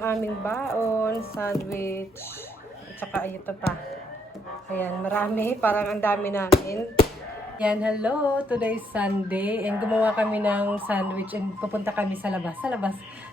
yung aming baon, sandwich, at saka ito pa. Ayan, marami. Parang ang dami namin. Ayan, hello! Today is Sunday and gumawa kami ng sandwich and pupunta kami sa labas.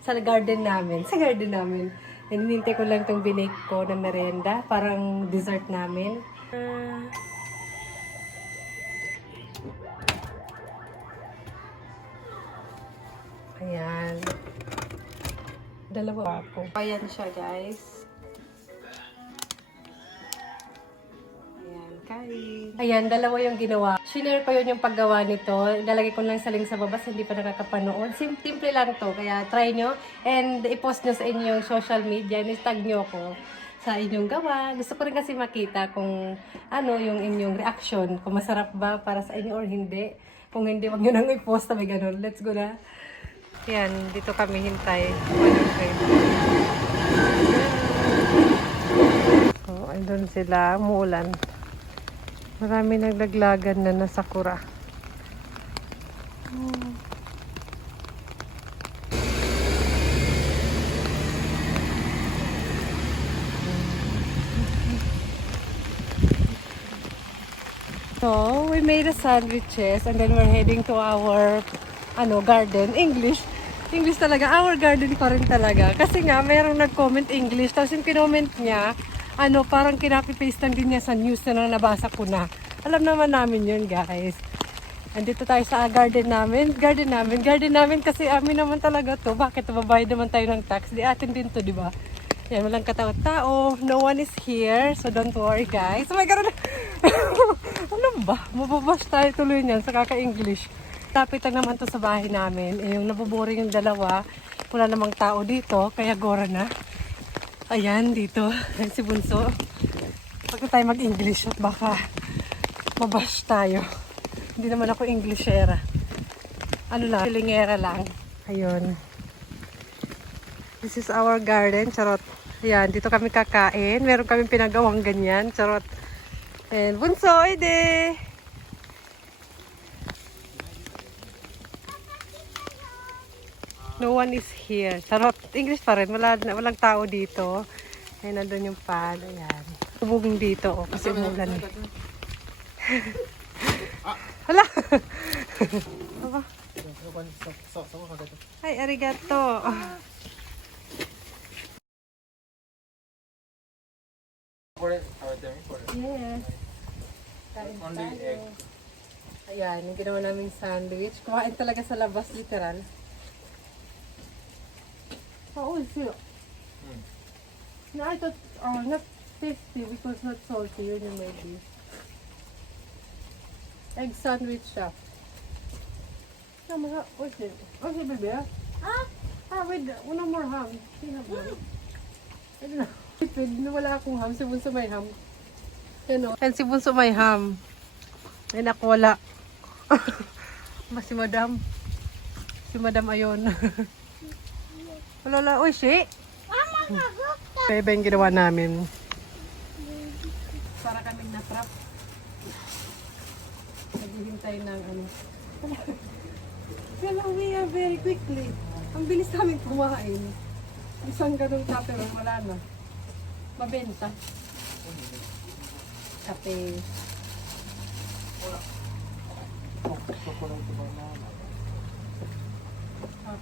Sa garden namin. Sa garden namin. And hinintay ko lang itong binake ko na merienda. Parang dessert namin. Ayan. Dalawa ako. Ayan siya, guys. Ayan, kain. Ayan, dalawa yung ginawa. Shinare ko yun yung paggawa nito. Ilalagay ko lang sa link sa baba, hindi pa nakakapanood. Simple lang to, kaya try nyo. And i-post nyo sa inyong social media. I-tag nyo ko sa inyong gawa. Gusto ko rin kasi makita kung ano yung inyong reaction. Kung masarap ba para sa inyo or hindi. Kung hindi, wag nyo nang i-post. Sabi ganun. Let's go na. Yan, dito kami hintay. Oh, andun sila, umuulan. Marami naglaglagan na na sakura. So, we made a sandwiches and then we're heading to our garden. English talaga. Our garden pa rin talaga. Kasi nga, mayroong nag-comment English. Tapos yung kinoment niya, parang kinapi-paste lang din niya sa news na nabasa ko na. Alam naman namin yun, guys. Andito tayo sa garden namin. Garden namin kasi amin naman talaga to. Bakit? Mababayad naman tayo ng tax. Di atin din to, di ba? Yan, walang katao-tao. No one is here. So don't worry, guys. Oh my God! Ano ba? Mababash tayo tuloy niyan sa kaka-English. Tapit lang naman to sa bahay namin. Yung nabuboring yung dalawa. Wala namang tao dito. Kaya gora na. Ayan, dito. Si Bunso. Huwag na tayo mag-English at baka mabash tayo. Hindi naman ako Englishera. Pilingera lang. Ayun. This is our garden. Charot. Ayan, dito kami kakain. Meron kami pinagawang ganyan. Charot. And Bunso, ide! No one is here. Charot. English pa rin. Walang tao dito. Ay, nandun yung pad. Ayan. Tubugin dito. Kasi umulan. Hala! Aba. Ay, arigato. Yes. Only egg. Ayan, yung ginawa naming sandwich. Kumain talaga sa labas, literal. Oh, sila. No, I thought, not tasty because not salty. Yun yung maybe. Egg sandwich siya. What's it? What's it, baby? Wait, one more ham. Sino ba? I don't know. Wala akong ham. Si Bunso may ham. And si Bunso may ham. Ay, naku, wala. Si Madam. Si Madam ayon. Wala. Uy, shi! Bebe yung ginawa namin. Para kaming natrap. Naghihintay ng Pero we are very quickly. Ang bilis namin kumain. Isang ganong tupperware, wala na. Mabenta. Kape.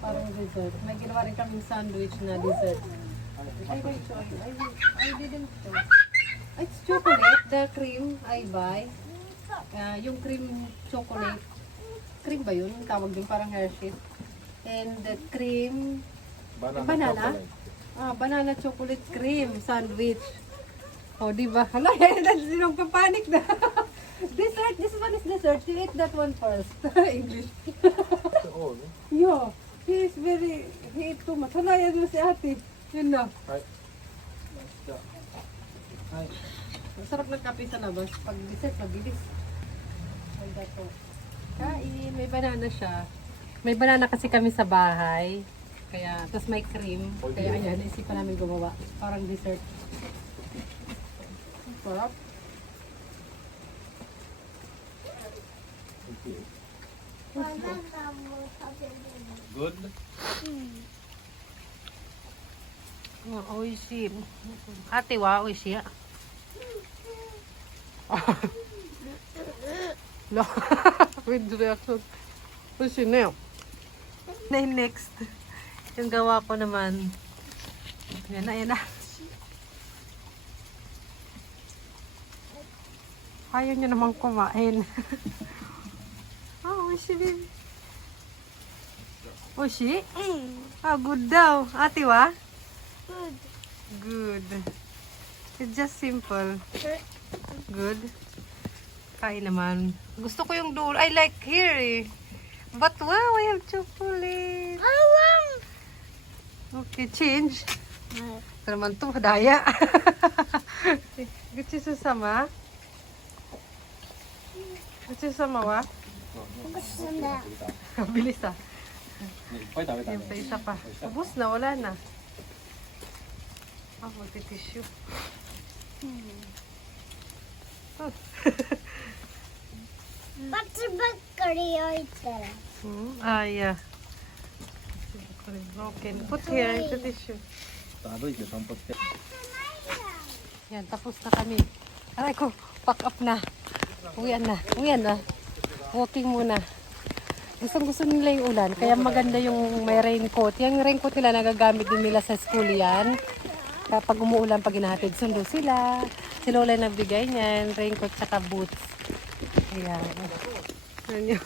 Parang dessert. May ginawa rin kaming sandwich na dessert. I didn't know. It's chocolate. The cream I buy. Yung cream chocolate. Cream ba yun? Tawag din parang Hershey. And the cream banana. Banana chocolate cream sandwich. Oh, di ba? Hala, sinong papanik na. Dessert. This one is dessert. You eat that one first. English. Yeah. He ate too much. Hala, yan na si ate. Yun na. Masarap ng kape sa labas. Pag dessert, mabilis. Handa po. Kain. May banana siya. May banana kasi kami sa bahay. Kaya, tapos may cream. Kaya ayan, naisipan namin gumawa. Parang dessert. Sarap. Good? Oishi. Ate wa oishi ya. No. With reaction. Oishi na yun. Next. Yung gawa ko naman. Yan na, yan na. Ayaw niya naman kumain. Oh, oishi baby. Oishi? Ah, good daw. Ate wa? Good. Good. It's just simple. Good. Kain naman. Gusto ko yung dulo. I like here eh. But wow, I have chocolate. I want. Okay, change. Ito naman to, daya. Gusto susama? Gusto susama wa? Gusto na. Bilis ah. Yung pa isa pa. Ubus na, wala na. Ah, magti-tissue. Oh. What's about Korea? Ah, yeah. Okay, put here the tissue. Yan, tapos na kami. Aray ko, pack up na. Uwian na. Uwian na. Walking muna. Gusto nila yung ulan, kaya maganda yung may raincoat. Yung raincoat nila, nagagamit din nila sa school yan. Kapag umuulan, pag hinahatid, sundo sila. Si Lola nagbigay niyan, raincoat tsaka boots. Ayan. Ayan yun.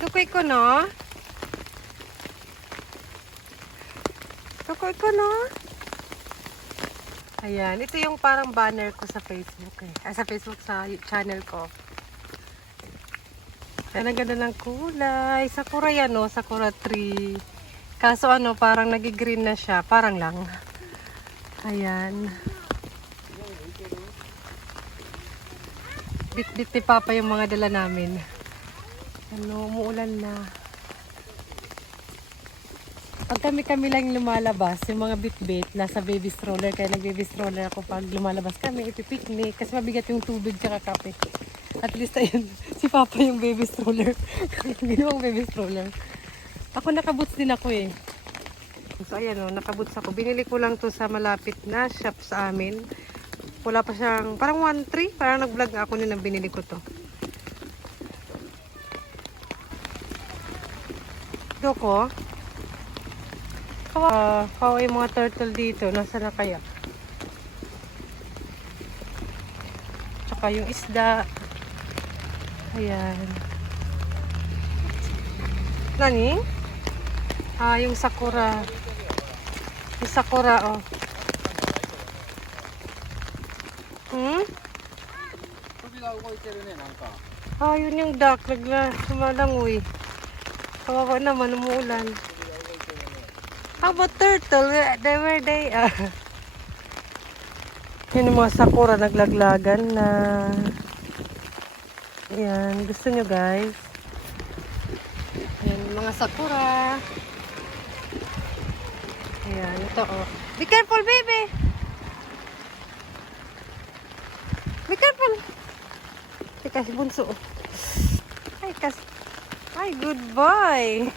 Tukoy ko, no? Tukoy ko, no? Ayan. Ito yung parang banner ko sa Facebook eh. Sa Facebook, sa channel ko. Ayan, ang ganda ng kulay. Sakura yan, no? Sakura tree. Kaso ano, parang nag-green na siya. Parang lang. Ayan. Bit-bit ni Papa yung mga dala namin. Ano, umuulan na. Pag kami lang lumalabas, yung mga bit-bit, nasa baby stroller, kaya nag-baby stroller ako pag lumalabas kami, ipipiknik, kasi mabigat yung tubig tsaka kape. At least ayun, si Papa yung baby stroller. Ginawang baby stroller. Ako nakaboots din ako eh. So ayan o, nakaboots ako. Binili ko lang to sa malapit na shop sa amin. Wala pa siyang, parang 1-3, parang nag-vlog ako nung binili ko to. Doko. Kawawa yung mga turtle dito. Nasaan na kaya? Tsaka yung isda. Ayan. Nani? Ah, yung sakura. Yung sakura, oh. Hmm? Ah, yun yung duck. Sumalangoy. Kawawa naman, umuulan. How about turtle? Where they are? Yun yung mga sakura naglaglagan na. Ayan, gusto nyo guys? Ayan, mga sakura. Ayan, ito oh. Be careful, baby! Be careful! Teka, si bunso oh. Ay, goodbye!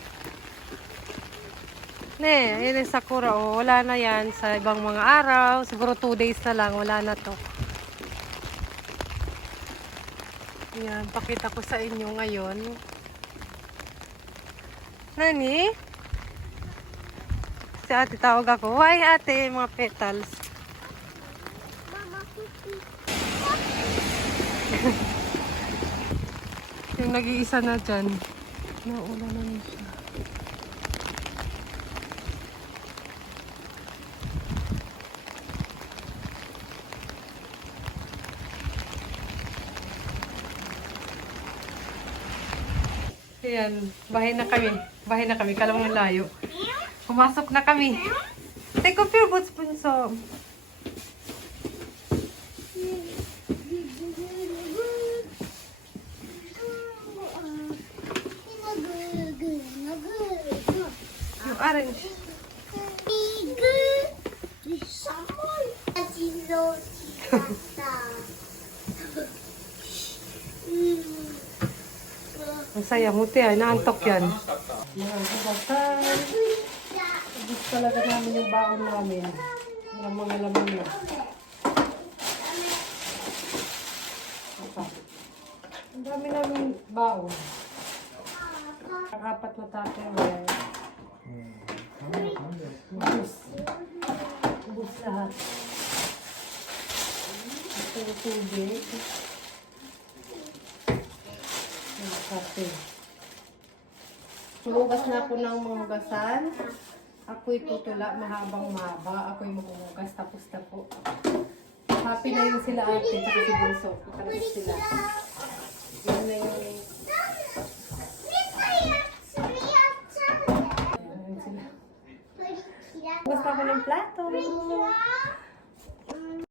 Ne, yun yung sakura oh. Wala na yan sa ibang mga araw. Siguro 2 days na lang. Wala na to. Ayan, pakita ko sa inyo ngayon. Nani? Si ate tawag ako. Hi ate, mga petals. Yung nag-iisa na dyan. Naulan na siya. Ayan, bahay na kami. Bahay na kami, kalawang layo. Pumasok na kami. Take off your boots, Bunso. Yung orange. Ang saya mo, tiyan. Naantok yan. Mga hugasan. Ubus talaga namin yung baon namin. Yung mga laman na. Ang dami namin baon. Ang apat na tupperware. Ubus. Ubus lahat. Ito yung tubig. Yung kape. Hugas na ako ng mga hugasan. Ako'y tutula mahabang mahaba. Ako'y maghuhugas tapos na po. Happy na yun sila ate. Kasi si Bunso. Ikalabas sila. Yun na yung... Yun sila. Hugas na ako ng plato.